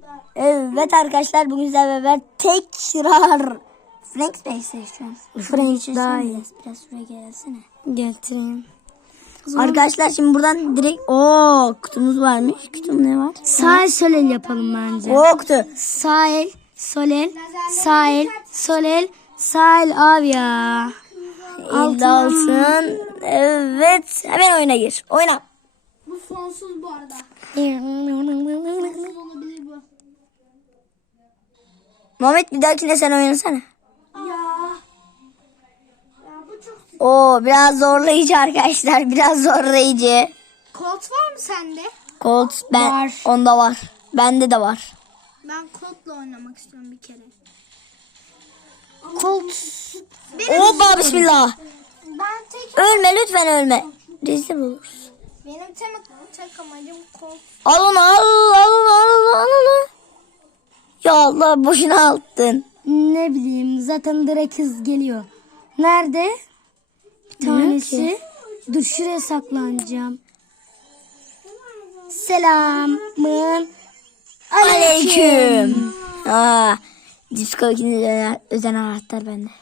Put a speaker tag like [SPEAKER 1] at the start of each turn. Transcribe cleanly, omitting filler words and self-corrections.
[SPEAKER 1] Evet arkadaşlar, bugün sizlerle beraber tekrar Frank PlayStation.
[SPEAKER 2] Frank daha iyi.
[SPEAKER 1] Biraz şuraya gelsene.
[SPEAKER 2] Getireyim.
[SPEAKER 1] Arkadaşlar şimdi buradan direkt kutumuz varmış. Kutum ne var?
[SPEAKER 2] Sahil solel yapalım bence.
[SPEAKER 1] Kutu.
[SPEAKER 2] Sahil solel. Sahil solel. Sahil abi ya.
[SPEAKER 1] Altın. Evet. Hemen oyuna gir. Oyna.
[SPEAKER 3] Bu sonsuz bu arada. Sonsuz olabilir bu.
[SPEAKER 1] Muhammed, bir dahakine sen oynasana.
[SPEAKER 3] Ya. Ya bu çok...
[SPEAKER 1] Biraz zorlayıcı arkadaşlar. Biraz zorlayıcı.
[SPEAKER 3] Colt var mı sende?
[SPEAKER 1] Colt
[SPEAKER 2] Var.
[SPEAKER 1] Onda var. Bende de var.
[SPEAKER 3] Ben Colt'la oynamak istiyorum bir kere.
[SPEAKER 2] Colt.
[SPEAKER 1] Oba bismillah.
[SPEAKER 3] Ben tek...
[SPEAKER 1] Ölme lütfen, ölme. Rezil oluruz.
[SPEAKER 3] Benim tek amacım Colt.
[SPEAKER 1] Al onu, al. Ya Allah, boşuna attın.
[SPEAKER 2] Ne bileyim, zaten direkt hız geliyor. Nerede? Bir tanesi. Dur, şuraya saklanacağım. Selamın
[SPEAKER 1] Aleyküm. Disco 2'nin özel anahtar bende.